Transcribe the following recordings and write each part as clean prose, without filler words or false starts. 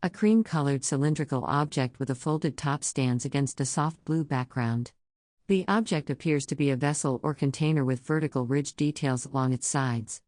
A cream-colored cylindrical object with a folded top stands against a soft blue background. The object appears to be a vessel or container with vertical ridge details along its sides.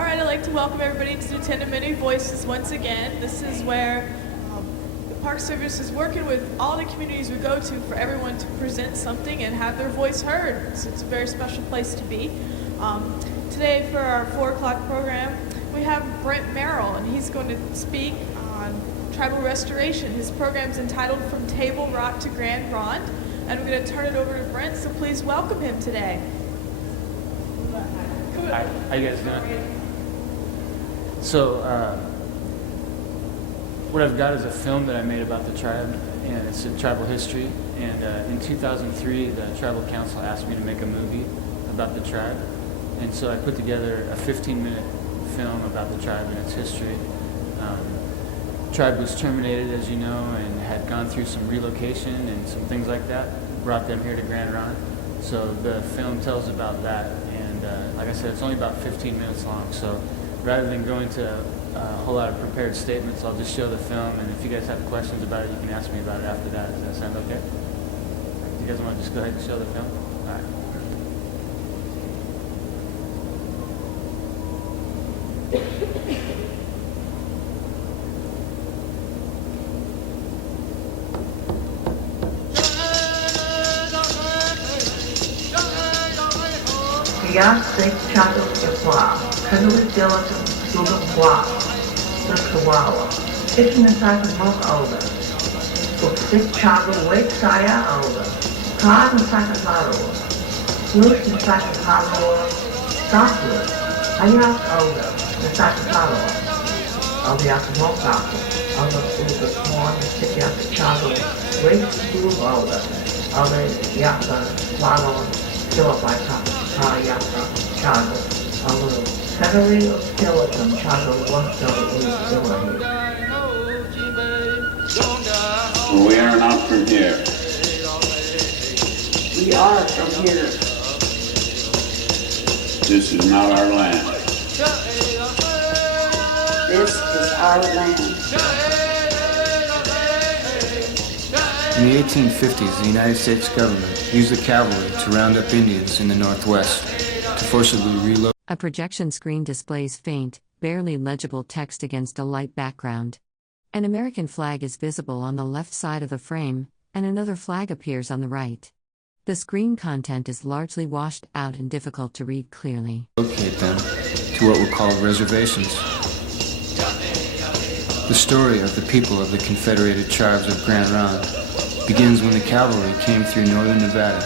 I'd like to welcome everybody to Lieutenant Many Voices once again. This is where the Park Service is working with all the communities we go to for everyone to present something and have their voice heard. So it's a very special place to be. Today for our 4 o'clock program, we have Brent Merrill, and he's going to speak on tribal restoration. His program's entitled From Table Rock to Grand Ronde, and we're going to turn it over to Brent, so please welcome him today. Hi, how you guys doing? So, what I've got is a film that I made about the tribe, and it's in tribal history. And in 2003, the Tribal Council asked me to make a movie about the tribe. And so I put together a 15-minute film about the tribe and its history. The tribe was terminated, as you know, and had gone through some relocation and some things like that, brought them here to Grand Ronde. So the film tells about that. And like I said, it's only about 15 minutes long. So rather than going to a whole lot of prepared statements, I'll just show the film, and if you guys have questions about it, you can ask me about it after that. Does that sound okay? You guys want to just go ahead and show the film? All right. Я цей чаток тепла, когда сделать слугам плав, закрывала. It's не так много олда. Пупсик чагу вейк сая олда. Кар не так олда. Слуш не так олда. Саплю. А я олда. Не так олда. Олда я смог саплю. Олда слуга смог не так чагу вейк слуг олда. Олда я плавала. We are not from here. We are from here. This is not our land. This is our land. In the 1850s, the United States government used the cavalry to round up Indians in the Northwest to forcibly relocate. A projection screen displays faint, barely legible text against a light background. An American flag is visible on the left side of the frame, and another flag appears on the right. The screen content is largely washed out and difficult to read clearly. Locate them to what were called reservations. The story of the people of the Confederated tribes of Grand Ronde begins when the cavalry came through northern Nevada,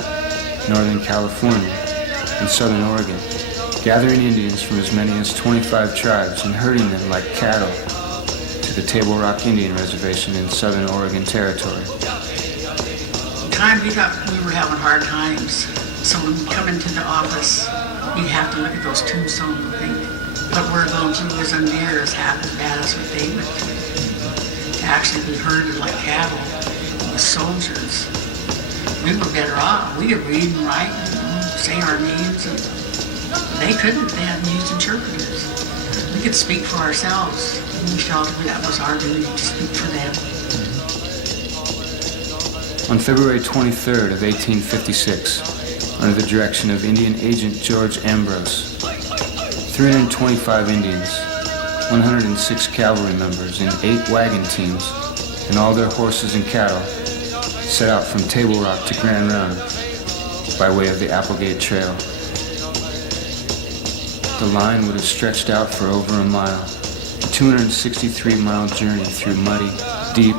northern California, and southern Oregon, gathering Indians from as many as 25 tribes and herding them like cattle to the Table Rock Indian Reservation in southern Oregon Territory. Time we were having hard times, so when we come into the office, we have to look at those tombstones and think, what we're going through isn't near as half as bad as what they went through. To actually be herded like cattle with soldiers, we were better off. We could read and write and say our names, and they couldn't. They hadn't used interpreters. We could speak for ourselves. We felt that was our duty to speak for them. On February 23rd of 1856, under the direction of Indian Agent George Ambrose, 325 Indians, 106 cavalry members in 8 wagon teams, and all their horses and cattle set out from Table Rock to Grand Ronde by way of the Applegate Trail. The line would have stretched out for over a mile, a 263-mile journey through muddy, deep,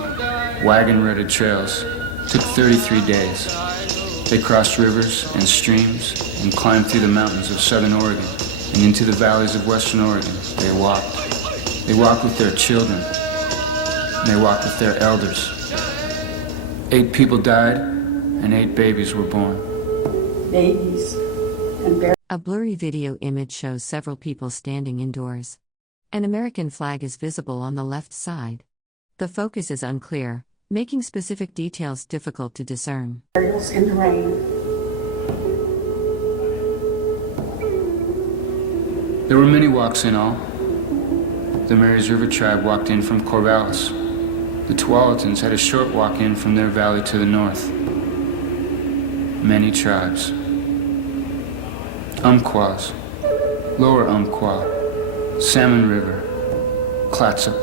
wagon-rutted trails. Took 33 days. They crossed rivers and streams and climbed through the mountains of southern Oregon and into the valleys of western Oregon. They walked They walked with their children. And they walked with their elders. 8 people died, and 8 babies were born. Babies and bear. A blurry video image shows several people standing indoors. An American flag is visible on the left side. The focus is unclear, making specific details difficult to discern. Burials in the rain. There were many walks in all. The Marys River tribe walked in from Corvallis. The Tualatans had a short walk in from their valley to the north. Many tribes. Umpquaws, Lower Umpqua, Salmon River, Clatsop,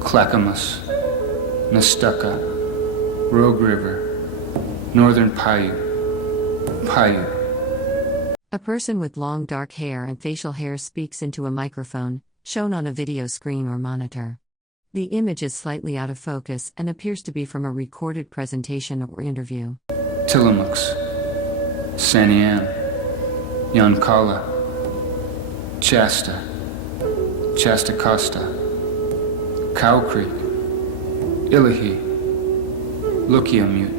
Clackamas, Nestucca, Rogue River, Northern Paiute, Paiute. A person with long dark hair and facial hair speaks into a microphone, shown on a video screen or monitor. The image is slightly out of focus and appears to be from a recorded presentation or interview. Tillamook, Santiam, Yoncalla, Shasta, Shasta Costa, Cow Creek, Illahee, Lukiamute,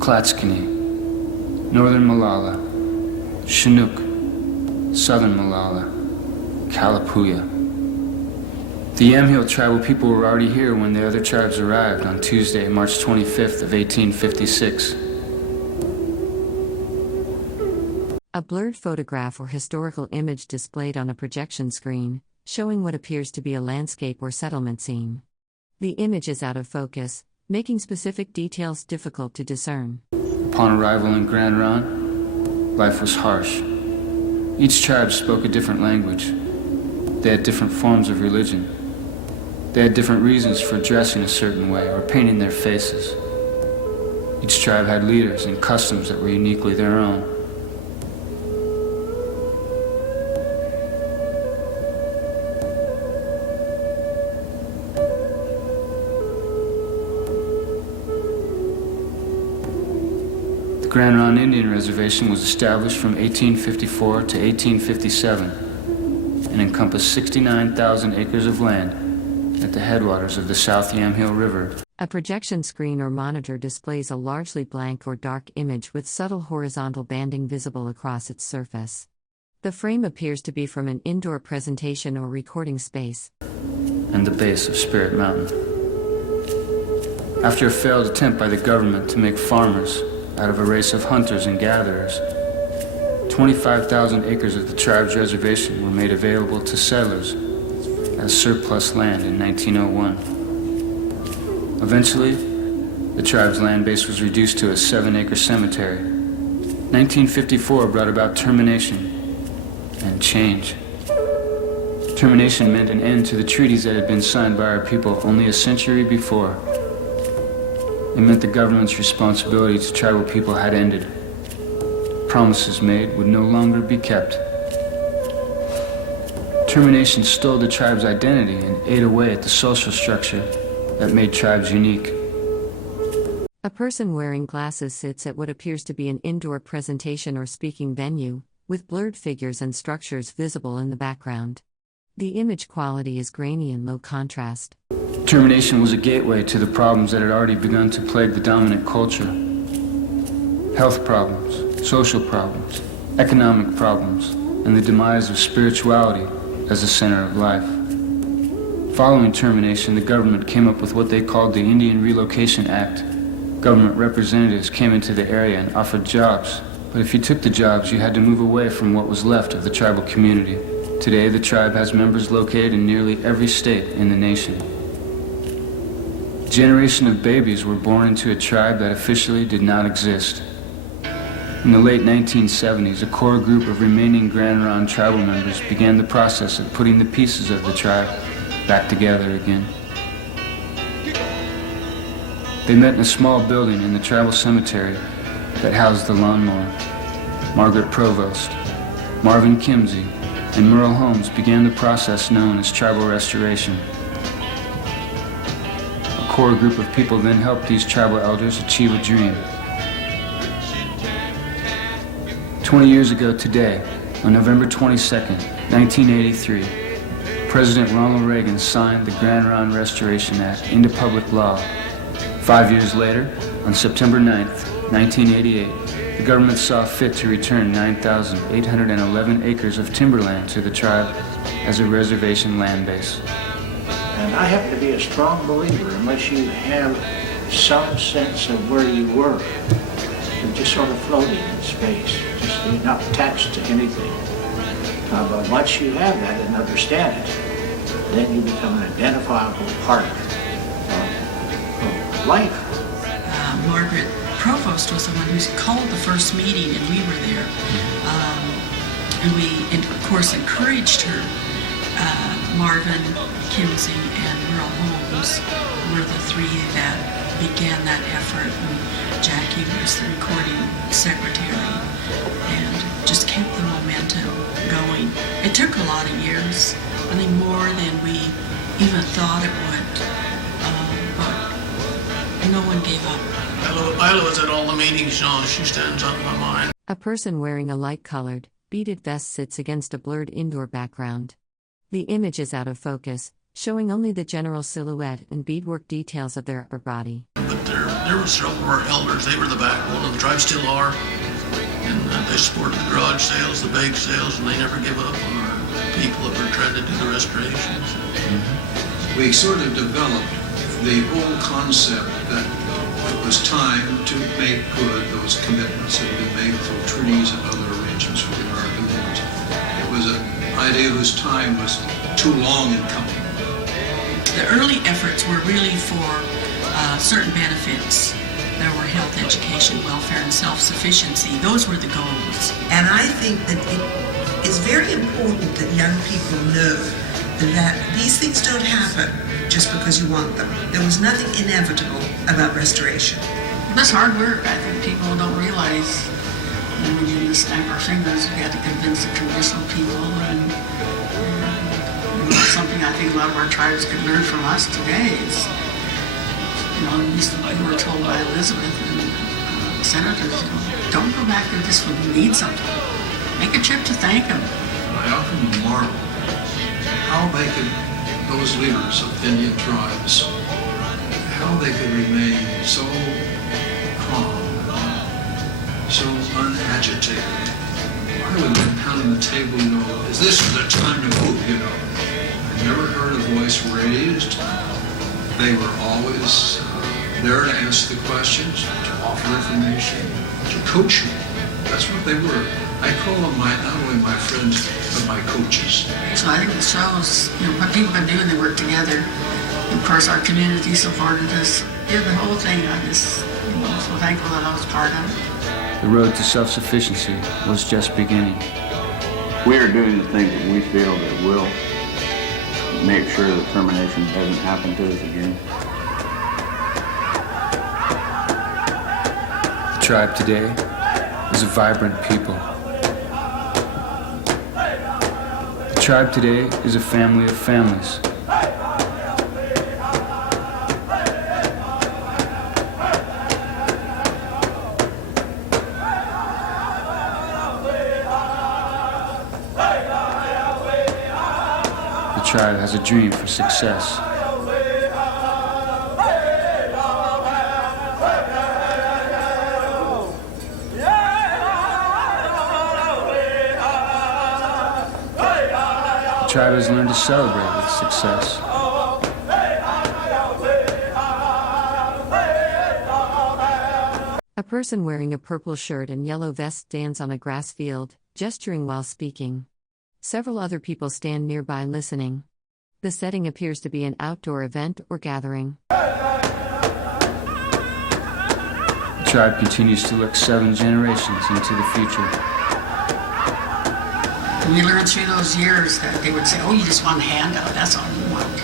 Clatskanie, Northern Molalla, Chinook, Southern Molalla, Kalapuya. The Yamhill tribal people were already here when the other tribes arrived on Tuesday, March 25th of 1856. A blurred photograph or historical image displayed on a projection screen, showing what appears to be a landscape or settlement scene. The image is out of focus, making specific details difficult to discern. Upon arrival in Grand Ronde, life was harsh. Each tribe spoke a different language. They had different forms of religion. They had different reasons for dressing a certain way or painting their faces. Each tribe had leaders and customs that were uniquely their own. The Grand Ronde Indian Reservation was established from 1854 to 1857 and encompassed 69,000 acres of land at the headwaters of the South Yamhill River. A projection screen or monitor displays a largely blank or dark image with subtle horizontal banding visible across its surface. The frame appears to be from an indoor presentation or recording space. And the base of Spirit Mountain. After a failed attempt by the government to make farmers out of a race of hunters and gatherers, 25,000 acres of the tribe's reservation were made available to settlers as surplus land in 1901. Eventually, the tribe's land base was reduced to a 7-acre cemetery. 1954 brought about termination and change. Termination meant an end to the treaties that had been signed by our people only a century before. It meant the government's responsibility to tribal people had ended. Promises made would no longer be kept. Termination stole the tribe's identity and ate away at the social structure that made tribes unique. A person wearing glasses sits at what appears to be an indoor presentation or speaking venue, with blurred figures and structures visible in the background. The image quality is grainy and low contrast. Termination was a gateway to the problems that had already begun to plague the dominant culture. Health problems, social problems, economic problems, and the demise of spirituality as the center of life. Following termination, the government came up with what they called the Indian Relocation Act. Government representatives came into the area and offered jobs, but if you took the jobs, you had to move away from what was left of the tribal community. Today, the tribe has members located in nearly every state in the nation. A generation of babies were born into a tribe that officially did not exist. In the late 1970s, a core group of remaining Grand Ronde tribal members began the process of putting the pieces of the tribe back together again. They met in a small building in the tribal cemetery that housed the lawnmower. Margaret Provost, Marvin Kimsey, and Merle Holmes began the process known as tribal restoration. A core group of people then helped these tribal elders achieve a dream. 20 years ago today, on November 22nd, 1983, President Ronald Reagan signed the Grand Ronde Restoration Act into public law. 5 years later, on September 9th, 1988, the government saw fit to return 9,811 acres of timberland to the tribe as a reservation land base. And I happen to be a strong believer, unless you have some sense of where you were, you're just sort of floating in space, just you're not attached to anything. But once you have that and understand it, then you become an identifiable part of life. Margaret Provost was the one who called the first meeting, and we were there. And we, of course, encouraged her. Marvin Kimsey and Merle Holmes were the three that began that effort, and Jackie was the recording secretary, and just kept the momentum going. It took a lot of years, I think more than we even thought it would, but no one gave up. Ila was at all the meetings, she stands out in my mind. A person wearing a light-colored, beaded vest sits against a blurred indoor background. The image is out of focus, showing only the general silhouette and beadwork details of their upper body. But there were several of our elders. They were the backbone of the tribe, still are. And they supported the garage sales, the bake sales, and they never give up on our people that were trying to do the restorations. We sort of developed the whole concept that it was time to make good those commitments that had been made through treaties and other arrangements with the American Indians. It was an idea whose time was too long in coming. The early efforts were really for certain benefits. There were health, education, welfare, and self-sufficiency. Those were the goals. And I think that it is very important that young people know that these things don't happen just because you want them. There was nothing inevitable about restoration. That's hard work. I think people don't realize when you snap our fingers, we had to convince the traditional people, and that's something I think a lot of our tribes could learn from us today. Is, we were told by Elizabeth and senators, don't go back to this when you need something. Make a trip to thank them. I often marvel how those leaders of Indian tribes, how they could remain so calm, so unagitated. Why would they pound the table, is this the time to move, I never heard a voice raised. They were always there to answer the questions, to offer information, to coach me. That's what they were. I call them not only my friends, but my coaches. So I think it shows, what people can do when they work together. Of course, our community supported us. The whole thing, I'm just so thankful that I was part of it. The road to self-sufficiency was just beginning. We are doing the things that we feel that will make sure that termination doesn't happen to us again. The tribe today is a vibrant people. The tribe today is a family of families. The tribe has a dream for success. The tribe has learned to celebrate with success. A person wearing a purple shirt and yellow vest stands on a grass field, gesturing while speaking. Several other people stand nearby listening. The setting appears to be an outdoor event or gathering. The tribe continues to look 7 generations into the future. We learned through those years that they would say, you just want a handout, that's all you want.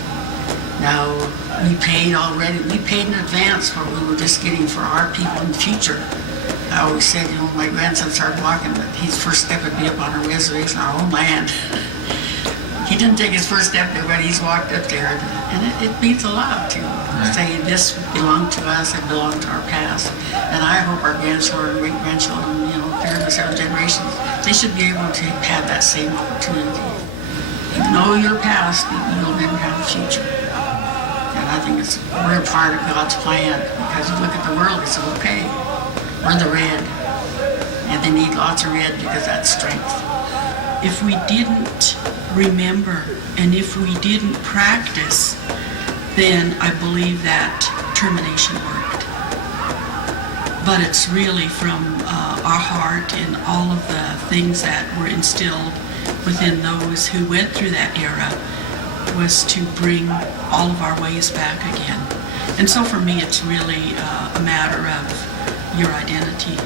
Now, we paid already, we paid in advance for what we were just getting for our people in the future. I always said, my grandson started walking, but his first step would be up on our reservation, our own land. He didn't take his first step there, but he's walked up there, and it means a lot to say this belonged to us, it belonged to our past. And I hope our grandchildren, great-grandchildren, 3rd and 7th generations, they should be able to have that same opportunity. know your past, you'll never have a future. And I think we're a part of God's plan, because you look at the world, it's okay. We're the red, and they need lots of red because that's strength. If we didn't remember and if we didn't practice, then I believe that termination worked. But it's really from our heart and all of the things that were instilled within those who went through that era was to bring all of our ways back again. And so for me, it's really a matter of your identity,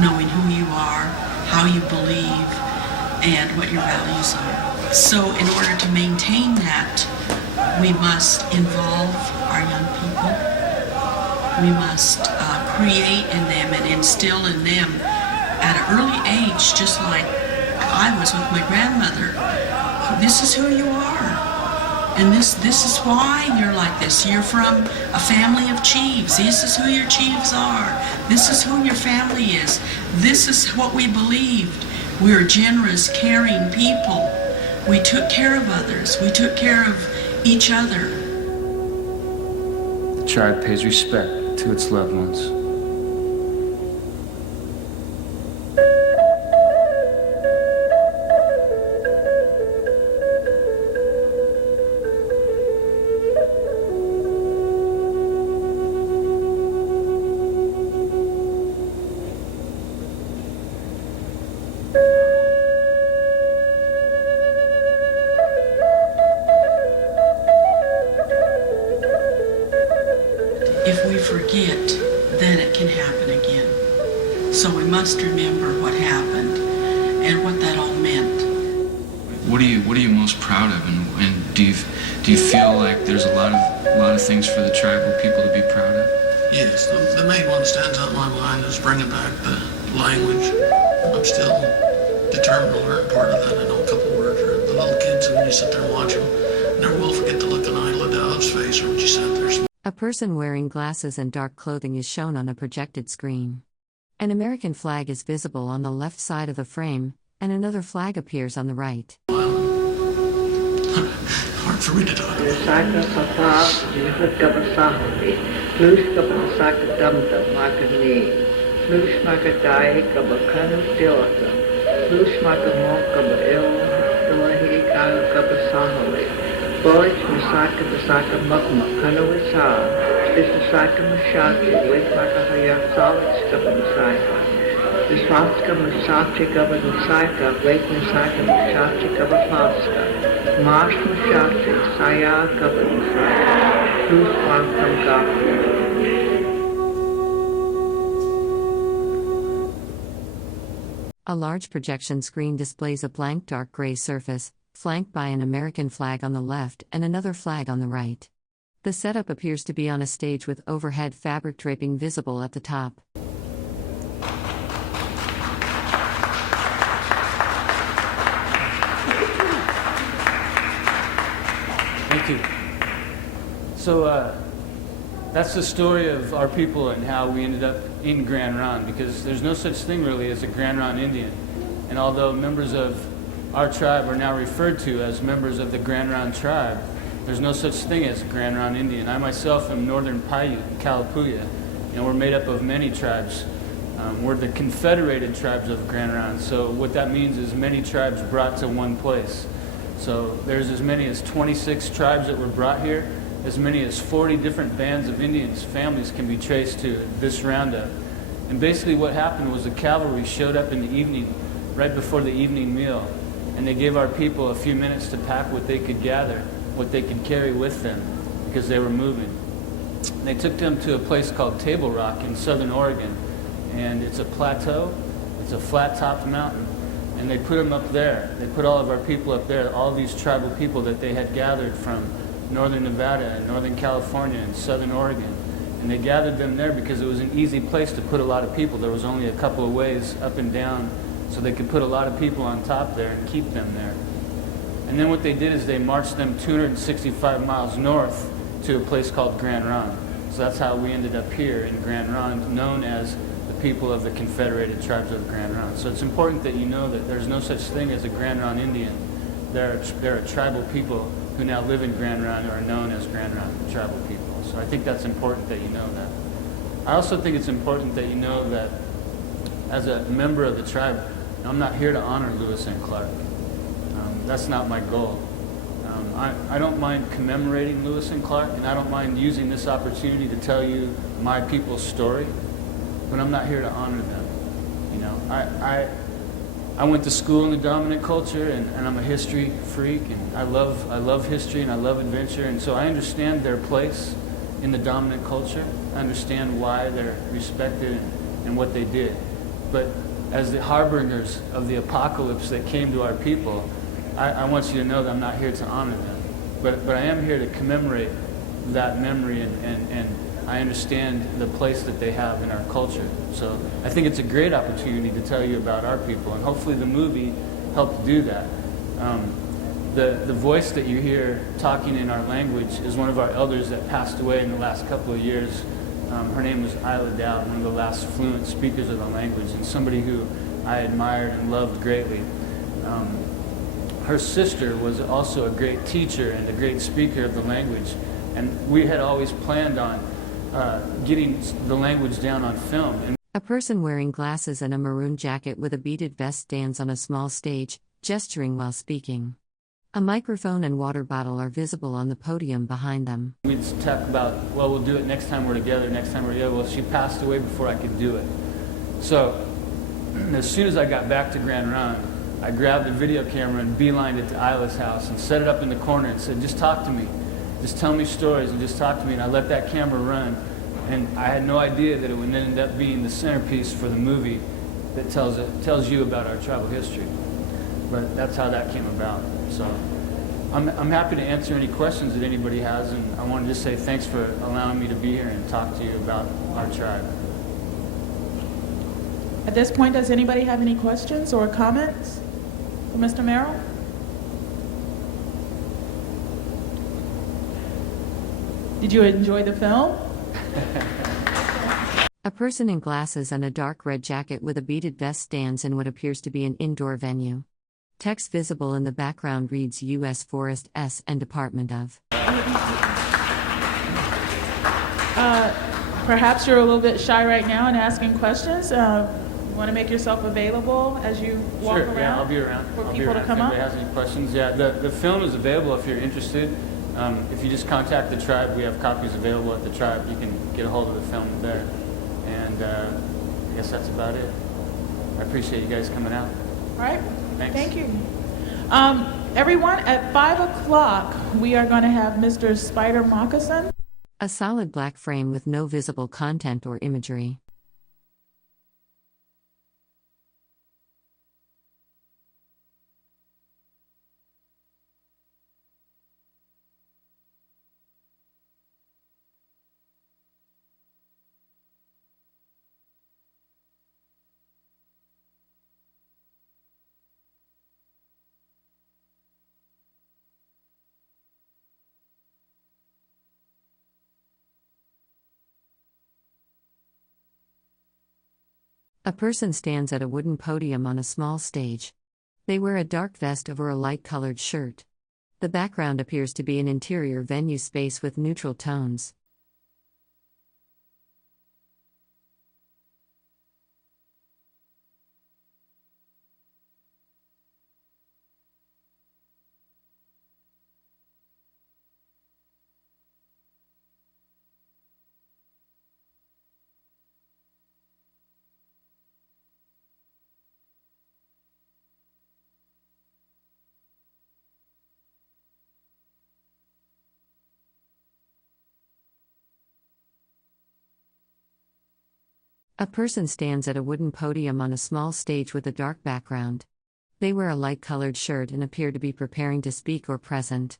knowing who you are, how you believe, and what your values are. So in order to maintain that, we must involve our young people. We must create in them and instill in them at an early age, just like I was with my grandmother. This is who you are. And this is why you're like this. You're from a family of chiefs. This is who your chiefs are. This is who your family is. This is what we believed. We're generous, caring people. We took care of others. We took care of each other. The tribe pays respect to its loved ones. If we forget, then it can happen again. So we must remember what happened and what that all meant. What are you most proud of, and do you feel like there's a lot of things for the tribal people to be proud of? Yes, the main one that stands out in my mind is bringing back the language. I'm still determined to learn part of that. I know a couple words, or the little kids, and when you sit there and watch them, never will forget the look on Isla Dow's face, or when she sat there. A person wearing glasses and dark clothing is shown on a projected screen. An American flag is visible on the left side of the frame, and another flag appears on the right. Hard for me to talk about. Boys, Masaka, Masaka, Mukma, Kanawisa, this Masaka Mashaki, Wake Makahaya, Solid Scubba Masaka. This Maska Masaki Gubba Masaka, Wake Masaka Masaki Gubba Maska. Marsh Mashaki, Saya Gubba Masaka, Who's one from Gubba. A large projection screen displays a blank dark gray surface, flanked by an American flag on the left and another flag on the right. The setup appears to be on a stage with overhead fabric draping visible at the top. Thank you. So that's the story of our people and how we ended up in Grand Ronde, because there's no such thing really as a Grand Ronde Indian. And although members of our tribe are now referred to as members of the Grand Ronde tribe, there's no such thing as a Grand Ronde Indian. I myself am Northern Paiute, Kalapuya, and we're made up of many tribes. We're the Confederated tribes of Grand Ronde, so what that means is many tribes brought to one place. So there's as many as 26 tribes that were brought here, as many as 40 different bands of Indians, families can be traced to this roundup. And basically what happened was the cavalry showed up in the evening, right before the evening meal, and they gave our people a few minutes to pack what they could gather, what they could carry with them, because they were moving. And they took them to a place called Table Rock in southern Oregon, and it's a plateau, it's a flat-topped mountain, and they put them up there. They put all of our people up there, all these tribal people that they had gathered from northern Nevada and northern California and southern Oregon. And they gathered them there because it was an easy place to put a lot of people. There was only a couple of ways up and down, so they could put a lot of people on top there and keep them there. And then what they did is they marched them 265 miles north to a place called Grand Ronde. So that's how we ended up here in Grand Ronde, known as the people of the Confederated tribes of Grand Ronde. So it's important that you know that there's no such thing as a Grand Ronde Indian. there are tribal people who now live in Grand Ronde or are known as Grand Ronde tribal people. So I think that's important that you know that. I also think it's important that you know that as a member of the tribe, I'm not here to honor Lewis and Clark. That's not my goal. I don't mind commemorating Lewis and Clark, and I don't mind using this opportunity to tell you my people's story, but I'm not here to honor them. You know, I went to school in the dominant culture, and I'm a history freak, and I love history and I love adventure, and so I understand their place in the dominant culture. I understand why they're respected and what they did. But as the harbingers of the apocalypse that came to our people, I want you to know that I'm not here to honor them. But I am here to commemorate that memory, and I understand the place that they have in our culture. So I think it's a great opportunity to tell you about our people, and hopefully the movie helped do that. The voice that you hear talking in our language is one of our elders that passed away in the last couple of years. Her name was Isla Dowd, one of the last fluent speakers of the language, and somebody who I admired and loved greatly. Her sister was also a great teacher and a great speaker of the language, and we had always planned on getting the language down on film. And a person wearing glasses and a maroon jacket with a beaded vest stands on a small stage, gesturing while speaking. A microphone and water bottle are visible on the podium behind them. we'd talk about, well, we'll do it next time we're together, next time we're together. Well, she passed away before I could do it. So as soon as I got back to Grand Ronde, I grabbed the video camera and beelined it to Isla's house and set it up in the corner and said, just talk to me. Just tell me stories and just talk to me. And I let that camera run. And I had no idea that it would end up being the centerpiece for the movie that tells you about our tribal history. But that's how that came about. So I'm happy to answer any questions that anybody has, and I want to just say thanks for allowing me to be here and talk to you about our tribe. At this point, does anybody have any questions or comments for Mr. Merrill? Did you enjoy the film? A person in glasses and a dark red jacket with a beaded vest stands in what appears to be an indoor venue. Text visible in the background reads U.S. Forest S and Department of. Perhaps you're a little bit shy right now and asking questions. You want to make yourself available as you walk around? Sure, yeah, I'll be around. For people to come if up? anybody has any questions. Yeah, the film is available if you're interested. If you just contact the tribe, we have copies available at the tribe. You can get a hold of the film there. And I guess that's about it. I appreciate you guys coming out. All right. Thanks. Thank you. Everyone, at 5 o'clock, we are going to have Mr. Spider Moccasin. A solid black frame with no visible content or imagery. A person stands at a wooden podium on a small stage. They wear a dark vest over a light-colored shirt. The background appears to be an interior venue space with neutral tones. A person stands at a wooden podium on a small stage with a dark background. They wear a light-colored shirt and appear to be preparing to speak or present.